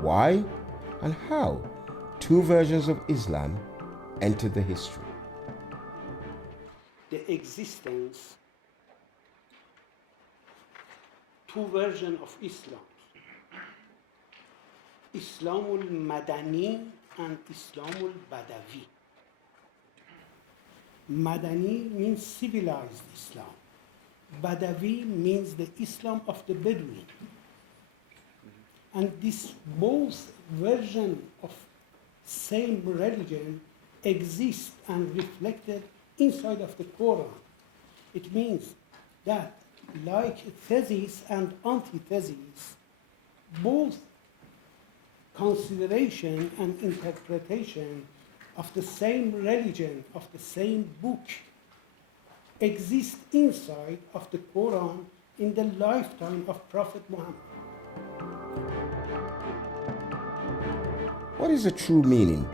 Why and how two versions of Islam entered the history. The existence, two versions of Islam, Islamul Madani and Islamul Badawi. Madani means civilized Islam. Badawi means the Islam of the Bedouin. And this both version of same religion exist and reflected inside of the Quran. It means that like thesis and antithesis, both consideration and interpretation of the same religion, of the same book, exist inside of the Quran in the lifetime of Prophet Muhammad. What is the true meaning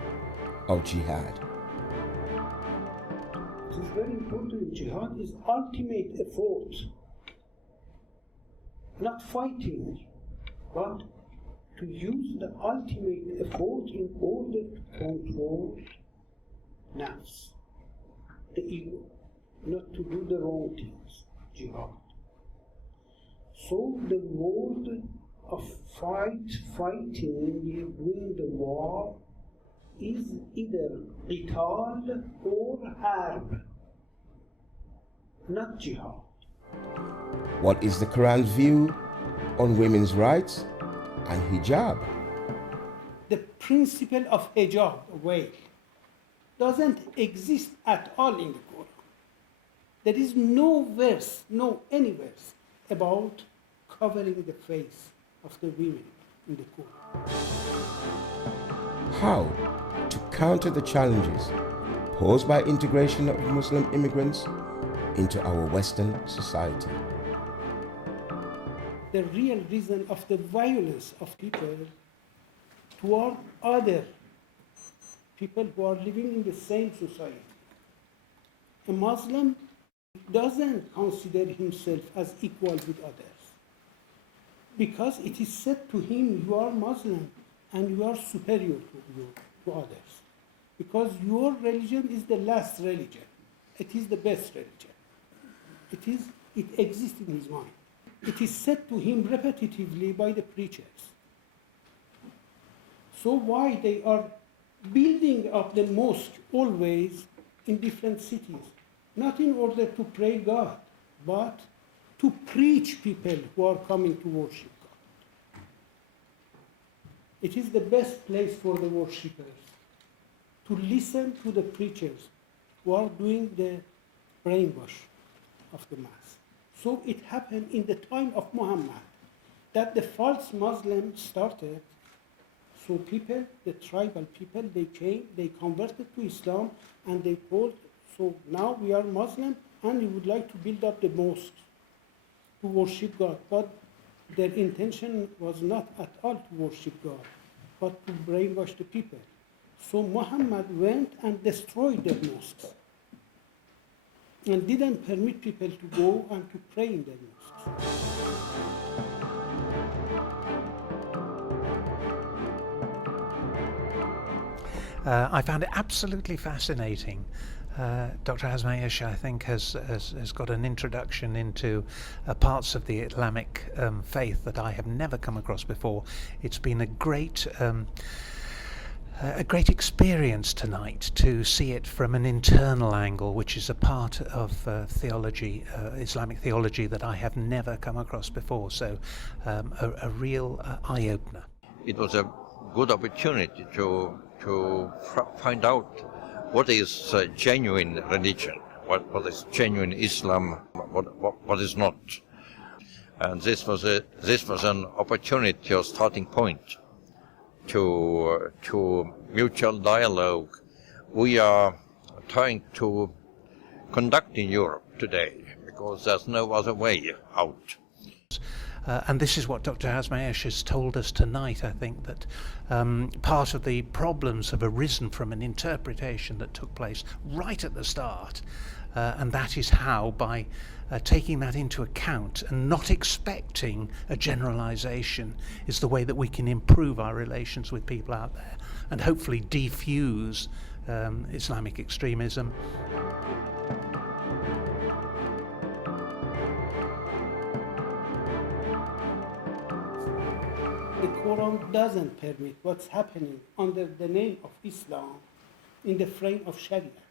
of jihad? It is very important. Jihad is ultimate effort. Not fighting, but to use the ultimate effort in order to control nafs, the ego, not to do the wrong things, jihad. So the word of fighting, doing the war, is either qital or harb, not jihad. What is the Quran's view on women's rights and hijab? The principle of hijab, veil, doesn't exist at all in the Quran. There is no verse, any verse about covering the face of the women in the Quran. How to counter the challenges posed by integration of Muslim immigrants into our Western society. The real reason of the violence of people toward other people who are living in the same society. A Muslim doesn't consider himself as equal with others because it is said to him, you are Muslim and you are superior to others because your religion is the last religion. It is the best religion. It exists in his mind. It is said to him repetitively by the preachers. So why they are building up the mosque always in different cities? Not in order to pray God, but to preach people who are coming to worship God. It is the best place for the worshippers to listen to the preachers who are doing the brainwash of the mass. So it happened in the time of Muhammad that the false Muslims started. So people, the tribal people, they came, they converted to Islam, and they told, so now we are Muslim and we would like to build up the mosques to worship God. But their intention was not at all to worship God, but to brainwash the people. So Muhammad went and destroyed their mosques and didn't permit people to go and to pray in their mosques. I found it absolutely fascinating. Dr. Azmayesh, I think, has got an introduction into parts of the Islamic faith that I have never come across before. It's been a great experience tonight to see it from an internal angle, which is a part of theology, Islamic theology, that I have never come across before. So a real eye-opener. It was a good opportunity to find out what is genuine religion, what is genuine Islam, what is not. And this was an opportunity or starting point to mutual dialogue we are trying to conduct in Europe today, because there's no other way out. And this is what Dr. Azmayesh has told us tonight. I think that part of the problems have arisen from an interpretation that took place right at the start And that is how, by taking that into account and not expecting a generalization, is the way that we can improve our relations with people out there and hopefully defuse Islamic extremism. The Quran doesn't permit what's happening under the name of Islam in the frame of Sharia.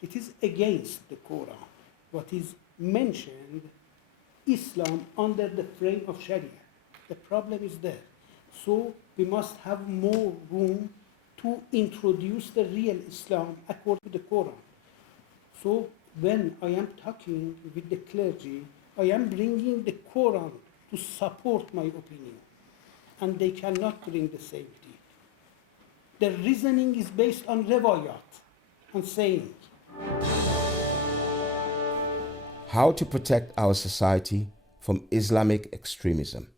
It is against the Quran. What is mentioned, Islam under the frame of Sharia. The problem is there. So we must have more room to introduce the real Islam according to the Quran. So when I am talking with the clergy, I am bringing the Quran to support my opinion. And they cannot bring the safety. The reasoning is based on riwayat, on saying. How to protect our society from Islamic extremism.